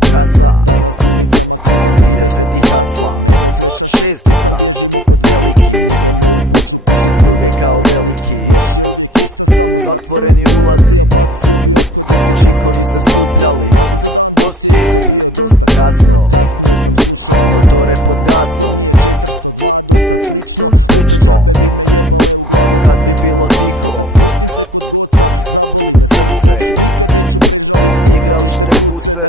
kasa, 30 hasla, 6 sam veliki, druge kao veliki, zatvoreni ulazi, čikovi se skupljali, dosijek jasno, motore pod gasom, slično, kad bi bilo tiho, srce, igralište kuce,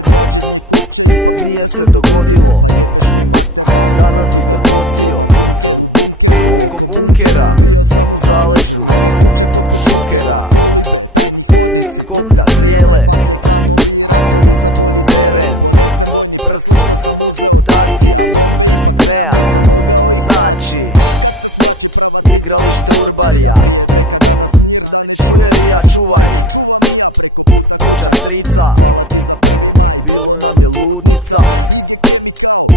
nije se dogodilo, danas bi ga kosio, oko bunkera, zaleđu, šukera, koplja, strijele, teren, prsu, taki, nea, znači, igralište urbarija, da ne čuje li ja čuvaj, kuća strica, bilo nam je ludnica,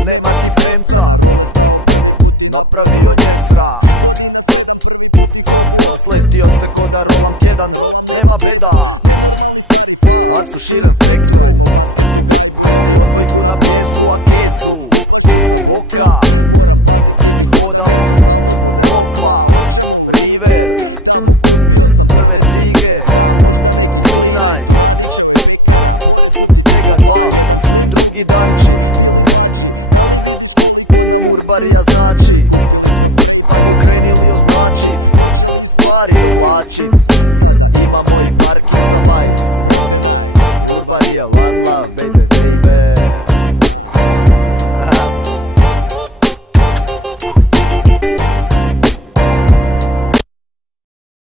nema ti premca, napravio njestra, sletio se ko da rolam tjedan, nema beda, a su širem spektru, odbojku na pjesku, a kecu, boka, hodam, okla, river, prve cige, 13, njega 2, drugi dan